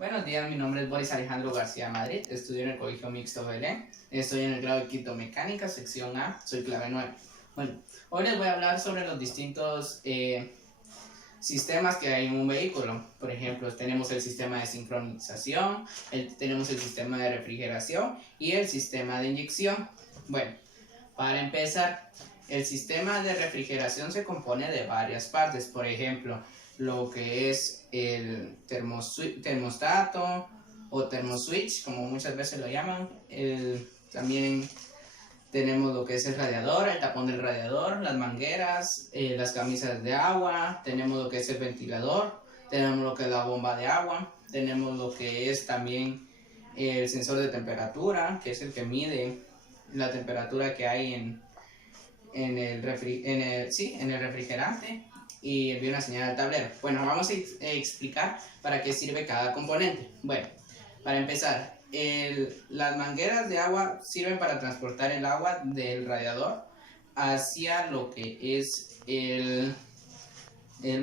Buenos días, mi nombre es Boris Alejandro García Madrid, estudio en el Colegio Mixto Belén, estoy en el grado de Quinto Mecánica, sección A, soy clave 9. Bueno, hoy les voy a hablar sobre los distintos sistemas que hay en un vehículo. Por ejemplo, tenemos el sistema de sincronización, tenemos el sistema de refrigeración y el sistema de inyección. Bueno, para empezar, el sistema de refrigeración se compone de varias partes. Por ejemplo, lo que es el termostato o termoswitch, como muchas veces lo llaman. También tenemos lo que es el radiador, el tapón del radiador, las mangueras, las camisas de agua, tenemos lo que es el ventilador, tenemos lo que es la bomba de agua, tenemos lo que es también el sensor de temperatura, que es el que mide la temperatura que hay en el refrigerante, y envía una señal al tablero. Bueno, vamos a explicar para qué sirve cada componente. Bueno, para empezar, las mangueras de agua sirven para transportar el agua del radiador hacia lo que es el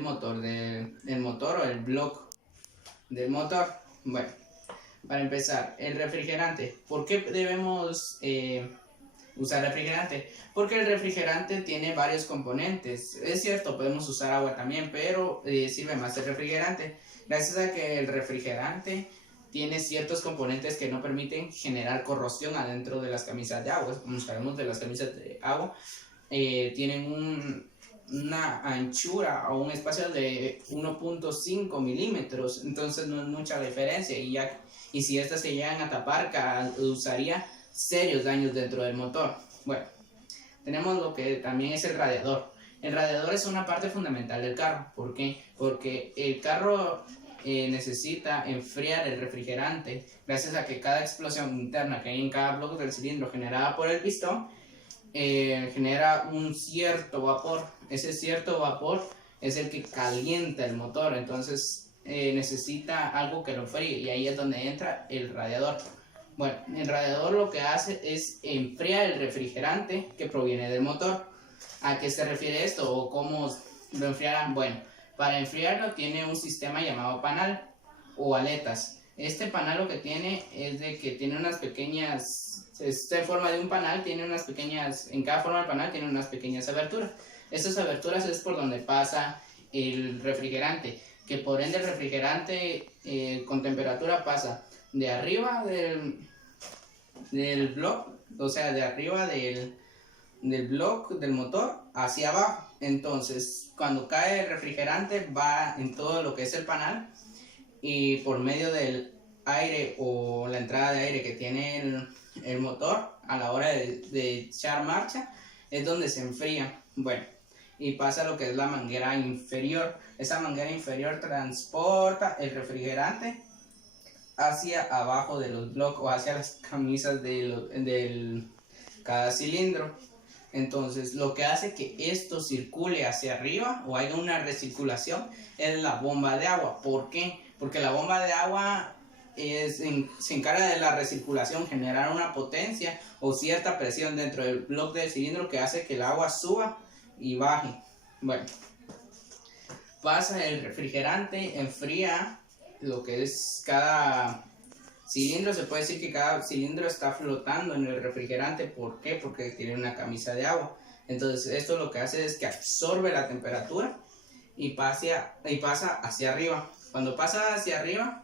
motor o el bloque del motor. Bueno, para empezar, el refrigerante. ¿Por qué debemos usar refrigerante? Porque el refrigerante tiene varios componentes. Es cierto, podemos usar agua también, pero sirve más el refrigerante, gracias a que el refrigerante tiene ciertos componentes que no permiten generar corrosión adentro de las camisas de agua. Como sabemos, de las camisas de agua tienen una anchura o un espacio de 1.5 milímetros, entonces no es mucha diferencia, y si estas se llegan a tapar, causaría serios daños dentro del motor. Bueno, tenemos lo que también es el radiador. El radiador es una parte fundamental del carro. ¿Por qué? Porque el carro necesita enfriar el refrigerante, gracias a que cada explosión interna que hay en cada bloque del cilindro generada por el pistón genera un cierto vapor. Ese cierto vapor es el que calienta el motor, entonces necesita algo que lo fríe, y ahí es donde entra el radiador. Bueno, el radiador lo que hace es enfriar el refrigerante que proviene del motor. ¿A qué se refiere esto o cómo lo enfriarán? Bueno, para enfriarlo tiene un sistema llamado panal o aletas. Este panal lo que tiene es de que tiene unas pequeñas, en forma de un panal, tiene unas pequeñas, en cada forma del panal tiene unas pequeñas aberturas. Estas aberturas es por donde pasa el refrigerante, que por ende el refrigerante con temperatura pasa de arriba del bloque, o sea, de arriba del bloque del motor hacia abajo. Entonces, cuando cae el refrigerante, va en todo lo que es el panal, y por medio del aire o la entrada de aire que tiene el motor a la hora de echar marcha, es donde se enfría. Bueno, y pasa lo que es la manguera inferior. Esa manguera inferior transporta el refrigerante hacia abajo de los bloques o hacia las camisas del cada cilindro. Entonces, lo que hace que esto circule hacia arriba o haya una recirculación es la bomba de agua. ¿Por qué? Porque la bomba de agua se encarga de la recirculación, generar una potencia o cierta presión dentro del bloque del cilindro que hace que el agua suba y baje. Bueno, pasa el refrigerante, enfría lo que es cada cilindro. Se puede decir que cada cilindro está flotando en el refrigerante. ¿Por qué? Porque tiene una camisa de agua. Entonces esto lo que hace es que absorbe la temperatura y pasa hacia arriba. Cuando pasa hacia arriba,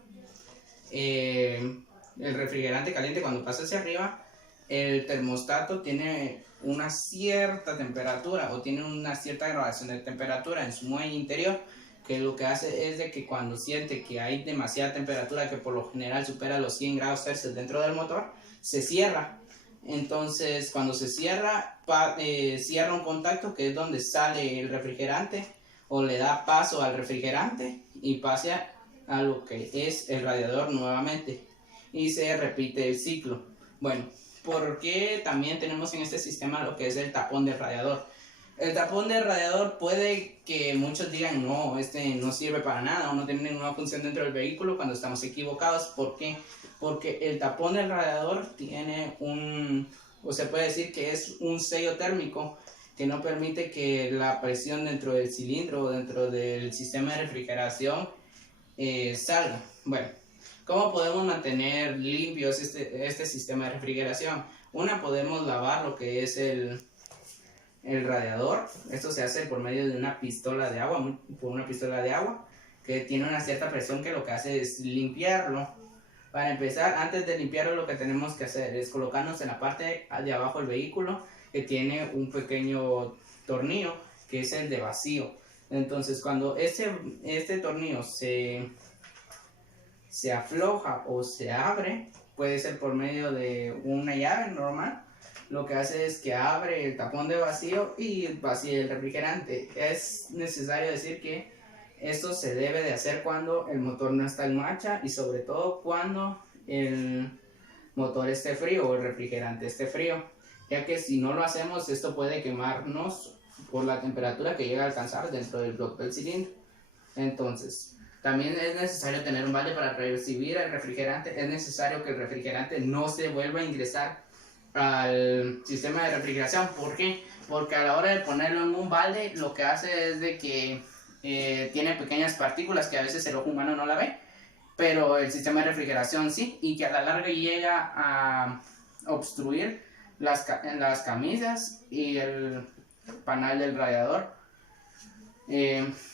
el refrigerante caliente, cuando pasa hacia arriba, el termostato tiene una cierta temperatura o tiene una cierta graduación de temperatura en su muelle interior, que lo que hace es de que cuando siente que hay demasiada temperatura, que por lo general supera los 100 grados Celsius dentro del motor, se cierra. Entonces, cuando se cierra, cierra un contacto, que es donde sale el refrigerante, o le da paso al refrigerante y pasa a lo que es el radiador nuevamente, y se repite el ciclo. Bueno, ¿por qué también tenemos en este sistema lo que es el tapón del radiador? El tapón del radiador, puede que muchos digan, no, este no sirve para nada o no tiene ninguna función dentro del vehículo, cuando estamos equivocados. ¿Por qué? Porque el tapón del radiador tiene o se puede decir que es un sello térmico que no permite que la presión dentro del cilindro o dentro del sistema de refrigeración salga. Bueno, ¿Cómo podemos mantener limpios este sistema de refrigeración? Podemos lavar lo que es el radiador. Esto se hace por medio de una pistola de agua, que tiene una cierta presión, que lo que hace es limpiarlo. Para empezar, antes de limpiarlo, lo que tenemos que hacer es colocarnos en la parte de abajo del vehículo, que tiene un pequeño tornillo, que es el de vacío. Entonces, cuando este tornillo se afloja o se abre, puede ser por medio de una llave normal, lo que hace es que abre el tapón de vacío y vacía el refrigerante. Es necesario decir que esto se debe de hacer cuando el motor no está en marcha, y sobre todo cuando el motor esté frío o el refrigerante esté frío, ya que si no lo hacemos, esto puede quemarnos por la temperatura que llega a alcanzar dentro del bloque del cilindro. Entonces, también es necesario tener un balde para recibir el refrigerante. Es necesario que el refrigerante no se vuelva a ingresar al sistema de refrigeración. ¿Por qué? Porque a la hora de ponerlo en un balde, lo que hace es de que tiene pequeñas partículas que a veces el ojo humano no la ve, pero el sistema de refrigeración sí, y que a la larga llega a obstruir las camisas y el panel del radiador.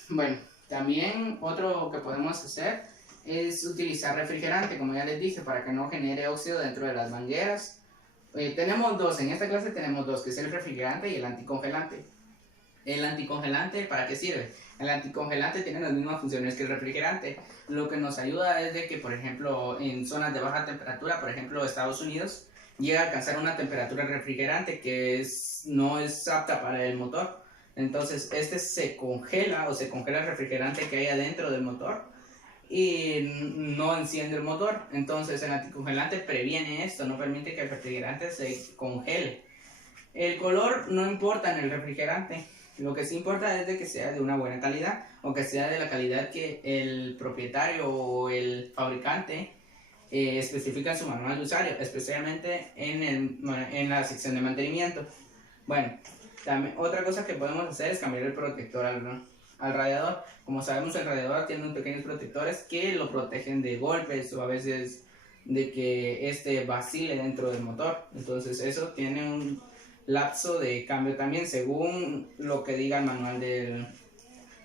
Bueno, también otro que podemos hacer es utilizar refrigerante, como ya les dije, para que no genere óxido dentro de las mangueras. Tenemos dos, en esta clase tenemos dos, que es el refrigerante y el anticongelante. El anticongelante, ¿para qué sirve? El anticongelante tiene las mismas funciones que el refrigerante. Lo que nos ayuda es de que, por ejemplo, en zonas de baja temperatura, por ejemplo Estados Unidos, llega a alcanzar una temperatura refrigerante que no es apta para el motor. Entonces se congela el refrigerante que hay adentro del motor y no enciende el motor. Entonces el anticongelante previene esto, no permite que el refrigerante se congele. El color no importa en el refrigerante. Lo que sí importa es de que sea de una buena calidad, o que sea de la calidad que el propietario o el fabricante especifica en su manual de usuario, especialmente en la sección de mantenimiento. Bueno, también otra cosa que podemos hacer es cambiar el protector al radiador. Como sabemos, el radiador tiene unos pequeños protectores que lo protegen de golpes o a veces de que vacile dentro del motor. Entonces eso tiene un lapso de cambio también según lo que diga el manual del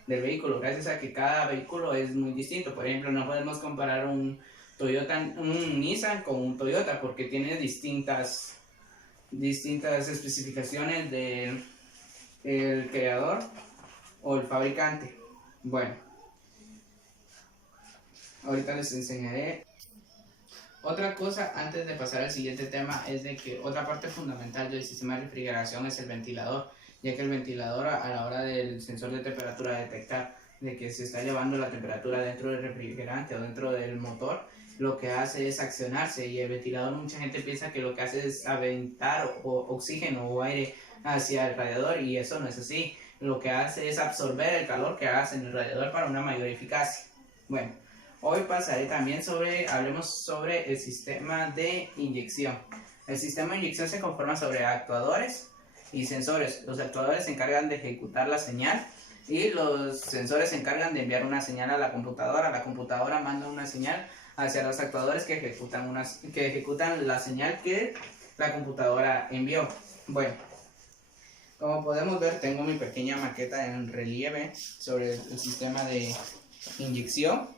vehículo, gracias a que cada vehículo es muy distinto. Por ejemplo, no podemos comparar un Nissan con un Toyota, porque tiene distintas especificaciones del creador o el fabricante. Bueno, ahorita les enseñaré. Otra cosa antes de pasar al siguiente tema es de que otra parte fundamental del sistema de refrigeración es el ventilador, ya que el ventilador, a la hora del sensor de temperatura detectar de que se está elevando la temperatura dentro del refrigerante o dentro del motor, lo que hace es accionarse, y el ventilador, mucha gente piensa que lo que hace es aventar oxígeno o aire hacia el radiador, y eso no es así. Lo que hace es absorber el calor que hace en el radiador para una mayor eficacia. Bueno, hoy pasaré también hablemos sobre el sistema de inyección. El sistema de inyección se conforma sobre actuadores y sensores. Los actuadores se encargan de ejecutar la señal y los sensores se encargan de enviar una señal a la computadora. La computadora manda una señal hacia los actuadores que ejecutan la señal que la computadora envió. Bueno, como podemos ver, tengo mi pequeña maqueta en relieve sobre el sistema de inyección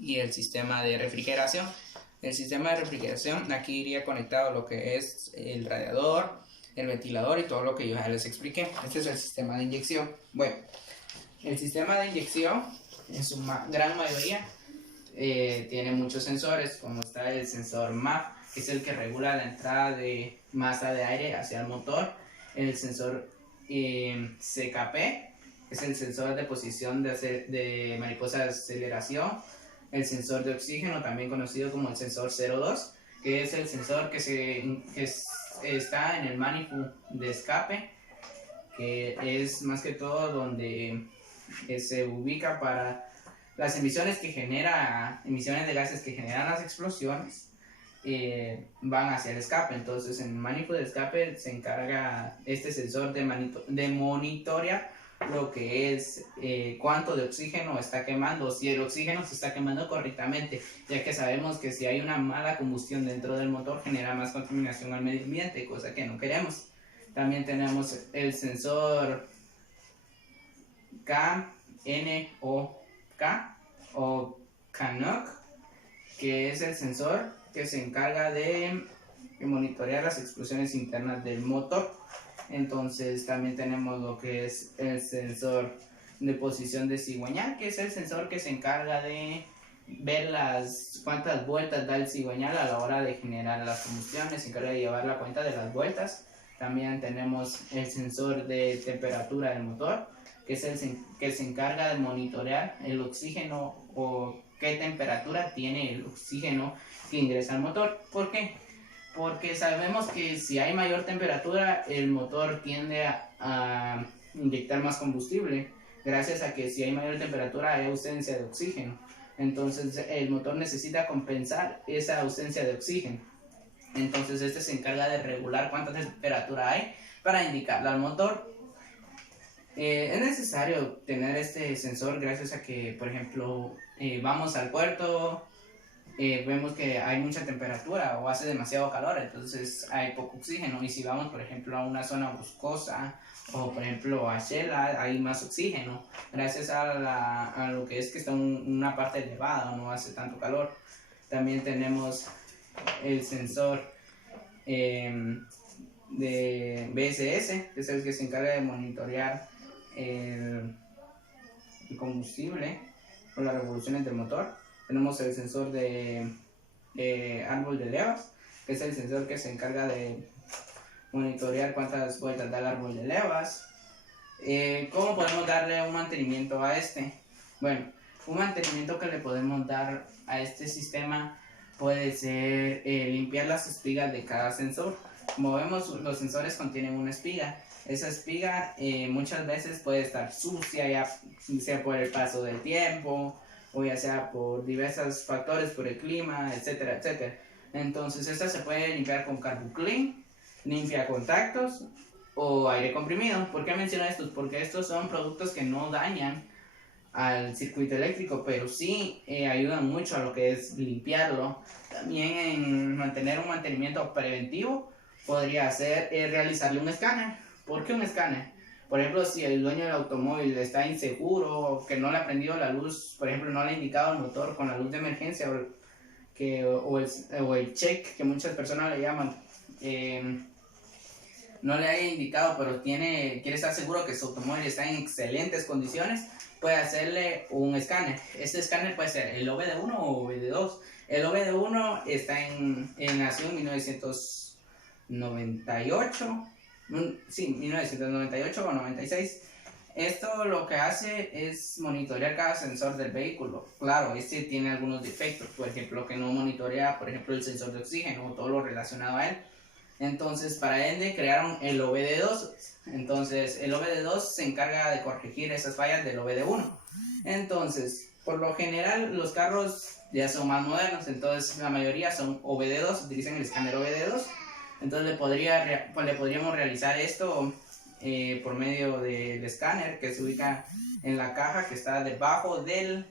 y el sistema de refrigeración. El sistema de refrigeración, aquí iría conectado lo que es el radiador, el ventilador y todo lo que yo ya les expliqué. Este es el sistema de inyección. Bueno, el sistema de inyección en su gran mayoría tiene muchos sensores, como está el sensor MAP, que es el que regula la entrada de masa de aire hacia el motor. El sensor CKP es el sensor de posición de mariposa de aceleración. El sensor de oxígeno, también conocido como el sensor 02, que es el sensor que está en el manifold de escape, que es más que todo donde se ubica para las emisiones de gases que generan las explosiones. Van hacia el escape. Entonces en el manifold de escape se encarga este sensor de monitorear lo que es cuánto de oxígeno está quemando, si el oxígeno se está quemando correctamente, ya que sabemos que si hay una mala combustión dentro del motor genera más contaminación al medio ambiente, cosa que no queremos. También tenemos el sensor KNOK o KNOK, que es el sensor que se encarga de monitorear las explosiones internas del motor. Entonces también tenemos lo que es el sensor de posición de cigüeñal, que es el sensor que se encarga de ver cuántas vueltas da el cigüeñal a la hora de generar las combustiones, se encarga de llevar la cuenta de las vueltas. También tenemos el sensor de temperatura del motor, que es el que se encarga de monitorear el oxígeno o qué temperatura tiene el oxígeno que ingresa al motor. ¿Por qué? Porque sabemos que si hay mayor temperatura, el motor tiende a inyectar más combustible, gracias a que si hay mayor temperatura hay ausencia de oxígeno. Entonces el motor necesita compensar esa ausencia de oxígeno. Entonces este se encarga de regular cuánta temperatura hay para indicarle al motor. Es necesario tener este sensor gracias a que, por ejemplo, vamos al puerto, vemos que hay mucha temperatura o hace demasiado calor, entonces hay poco oxígeno. Y si vamos, por ejemplo, a una zona boscosa o, por ejemplo, a Shela, hay más oxígeno gracias a lo que es que está una parte elevada, no hace tanto calor. También tenemos el sensor de BSS, que es el que se encarga de monitorear el combustible o las revoluciones del motor. Tenemos el sensor de árbol de levas, que es el sensor que se encarga de monitorear cuántas vueltas da el árbol de levas. ¿Cómo podemos darle un mantenimiento a este? Bueno, un mantenimiento que le podemos dar a este sistema puede ser limpiar las espigas de cada sensor. Como vemos, los sensores contienen una espiga. Esa espiga muchas veces puede estar sucia, ya sea por el paso del tiempo, o ya sea por diversos factores, por el clima, etcétera, etcétera. Entonces esta se puede limpiar con CarbuClean, limpia contactos o aire comprimido. ¿Por qué menciono estos? Porque estos son productos que no dañan al circuito eléctrico, pero sí ayudan mucho a lo que es limpiarlo. También en mantener un mantenimiento preventivo podría ser realizarle un escáner. ¿Por qué un escáner? Por ejemplo, si el dueño del automóvil está inseguro, que no le ha prendido la luz, por ejemplo, no le ha indicado el motor con la luz de emergencia o el check, que muchas personas le llaman, no le haya indicado, pero quiere estar seguro que su automóvil está en excelentes condiciones, puede hacerle un escáner. Este escáner puede ser el OBD1 o OBD2. El OBD1 nació en 1998. Sí, 1998 o 96. Esto lo que hace es monitorear cada sensor del vehículo. Claro, este tiene algunos defectos, por ejemplo, que no monitorea, por ejemplo, el sensor de oxígeno o todo lo relacionado a él. Entonces, para ende crearon el OBD2. Entonces, el OBD2 se encarga de corregir esas fallas del OBD1. Entonces, por lo general, los carros ya son más modernos, entonces la mayoría son OBD2, utilizan el escáner OBD2. Entonces le podríamos realizar esto por medio del escáner que se ubica en la caja que está debajo del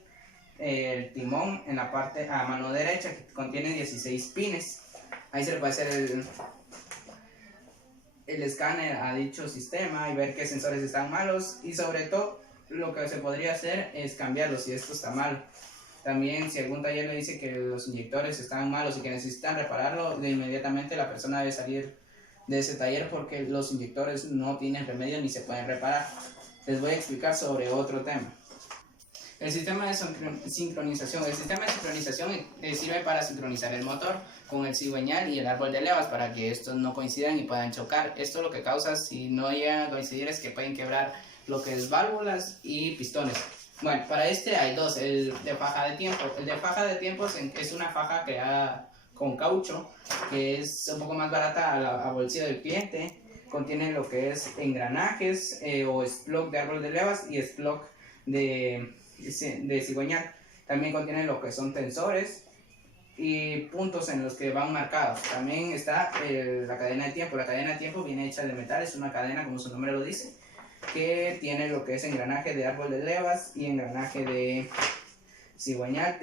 timón, en la parte a mano derecha, que contiene 16 pines. Ahí se le puede hacer el escáner a dicho sistema y ver qué sensores están malos, y sobre todo lo que se podría hacer es cambiarlos si esto está mal. También, si algún taller le dice que los inyectores están malos y que necesitan repararlo, de inmediatamente la persona debe salir de ese taller, porque los inyectores no tienen remedio ni se pueden reparar. Les voy a explicar sobre otro tema. El sistema de sincronización. El sistema de sincronización sirve para sincronizar el motor con el cigüeñal y el árbol de levas para que estos no coincidan y puedan chocar. Esto lo que causa, si no llegan a coincidir, es que pueden quebrar lo que es válvulas y pistones. Bueno, para este hay dos, el de faja de tiempo. El de faja de tiempo es una faja creada con caucho, que es un poco más barata a bolsillo del cliente. Contiene lo que es engranajes o splog de árbol de levas y splog de cigüeñal. También contiene lo que son tensores y puntos en los que van marcados. También está la cadena de tiempo. La cadena de tiempo viene hecha de metal, es una cadena como su nombre lo dice. que tiene lo que es engranaje de árbol de levas y engranaje de cigüeñal.